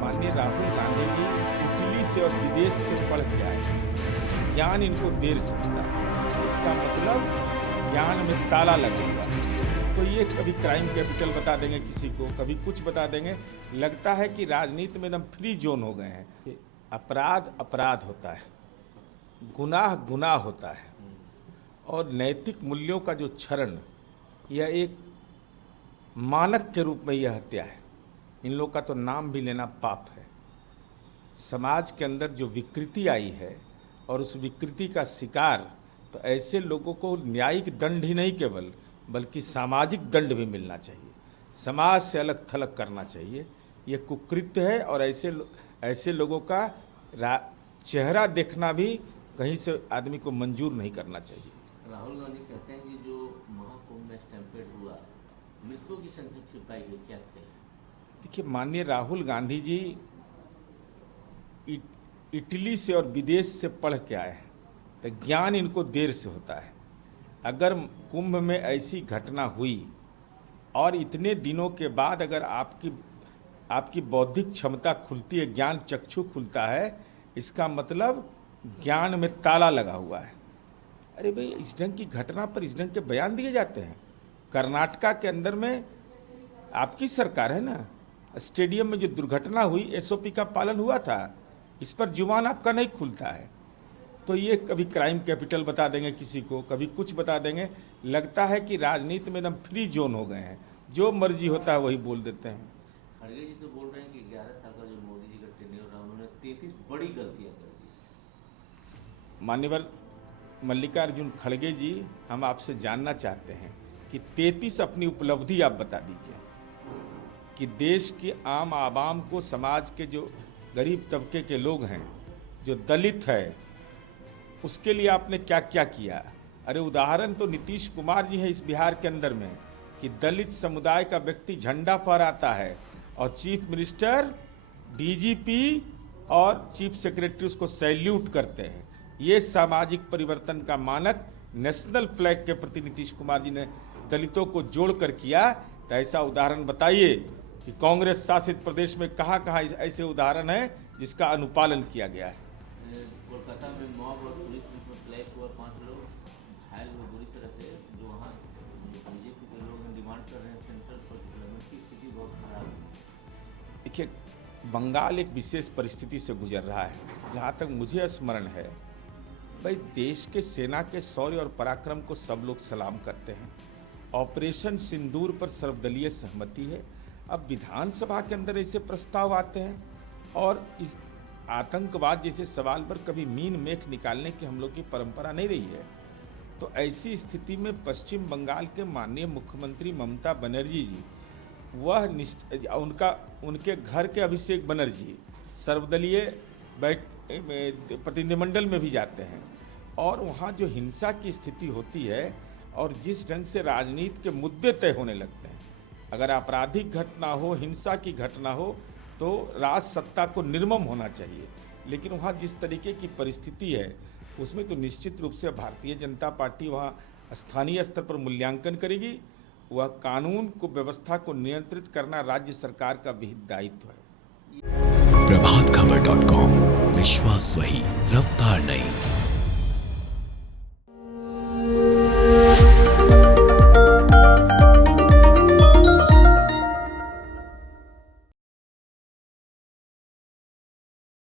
माननीय राहुल गांधी जी इटली से और विदेश से पढ़ के आए। ज्ञान इनको देर से मिला, इसका मतलब ज्ञान में ताला लगा हुआ है। तो ये कभी क्राइम कैपिटल बता देंगे किसी को, कभी कुछ बता देंगे। लगता है कि राजनीति में एकदम फ्री जोन हो गए हैं। अपराध अपराध होता है, गुनाह गुनाह होता है, और नैतिक मूल्यों का जो क्षरण, यह एक मानक के रूप में यह हत्या है। इन लोगों का तो नाम भी लेना पाप है। समाज के अंदर जो विकृति आई है और उस विकृति का शिकार, तो ऐसे लोगों को न्यायिक दंड ही नहीं केवल बल्कि सामाजिक दंड भी मिलना चाहिए। समाज से अलग थलग करना चाहिए। ये कुकृत्य है और ऐसे लोगों का चेहरा देखना भी कहीं से आदमी को मंजूर नहीं करना चाहिए। राहुल गांधी कहते हैं कि जो महाकुंभ में स्टैम्पेड हुआ, मृतकों की संख्या छिपाई गई, क्या थे? देखिए, माननीय राहुल गांधी जी इटली से और विदेश से पढ़ के आए हैं, तो ज्ञान इनको देर से होता है। अगर कुंभ में ऐसी घटना हुई और इतने दिनों के बाद अगर आपकी बौद्धिक क्षमता खुलती है, ज्ञान चक्षु खुलता है, इसका मतलब ज्ञान में ताला लगा हुआ है। अरे भाई, इस ढंग की घटना पर इस ढंग के बयान दिए जाते हैं। कर्नाटका के अंदर में आपकी सरकार है ना, स्टेडियम में जो दुर्घटना हुई, एसओपी का पालन हुआ था, इस पर जुबान आपका नहीं खुलता है। तो ये कभी क्राइम कैपिटल बता देंगे किसी को, कभी कुछ बता देंगे। लगता है कि राजनीति में एकदम फ्री जोन हो गए हैं, जो मर्जी होता है वही बोल देते हैं। खड़गे जी तो बोल रहे हैं कि 11 साल का जो मोदी जी का टेन्योर रहा, उन्होंने 33 बड़ी गलतियां कर दी। मान्यवर मल्लिकार्जुन खड़गे जी, हम आपसे जानना चाहते हैं कि 33 अपनी उपलब्धि आप बता दीजिए कि देश की आम आवाम को, समाज के जो गरीब तबके के लोग हैं, जो दलित है, उसके लिए आपने क्या क्या किया। अरे उदाहरण तो नीतीश कुमार जी हैं इस बिहार के अंदर में, कि दलित समुदाय का व्यक्ति झंडा फहराता है और चीफ मिनिस्टर, डीजीपी और चीफ सेक्रेटरी उसको सैल्यूट करते हैं। ये सामाजिक परिवर्तन का मानक नेशनल फ्लैग के प्रति नीतीश कुमार जी ने दलितों को जोड़कर किया। तो ऐसा उदाहरण बताइए कि कांग्रेस शासित प्रदेश में कहाँ कहाँ ऐसे उदाहरण हैं जिसका अनुपालन किया गया है। कोलकाता में मॉब और पुलिस में फ्लैग हुआ, 5 लोग घायल हुए बुरी तरह से। जो वहाँ बीजेपी के लोग डिमांड कर रहे हैं सेंट्रल पर, की स्थिति बहुत खराब है। देखिए, बंगाल एक विशेष परिस्थिति से गुजर रहा है। जहाँ तक मुझे स्मरण है, भाई, देश के सेना के शौर्य और पराक्रम को सब लोग सलाम करते हैं। ऑपरेशन सिंदूर पर सर्वदलीय सहमति है। अब विधानसभा के अंदर ऐसे प्रस्ताव आते हैं और इस आतंकवाद जैसे सवाल पर कभी मीन मेख निकालने की हम लोग की परंपरा नहीं रही है। तो ऐसी स्थिति में पश्चिम बंगाल के माननीय मुख्यमंत्री ममता बनर्जी जी, उनके घर के अभिषेक बनर्जी सर्वदलीय प्रतिनिधिमंडल में भी जाते हैं, और वहाँ जो हिंसा की स्थिति होती है और जिस ढंग से राजनीति के मुद्दे तय होने लगते हैं, अगर आपराधिक घटना हो, हिंसा की घटना हो, तो राज सत्ता को निर्मम होना चाहिए। लेकिन वहाँ जिस तरीके की परिस्थिति है, उसमें तो निश्चित रूप से भारतीय जनता पार्टी वहाँ स्थानीय स्तर पर मूल्यांकन करेगी। वह कानून को, व्यवस्था को नियंत्रित करना राज्य सरकार का विहित दायित्व है। प्रभातखबर.com, विश्वास वही, रफ्तार नहीं।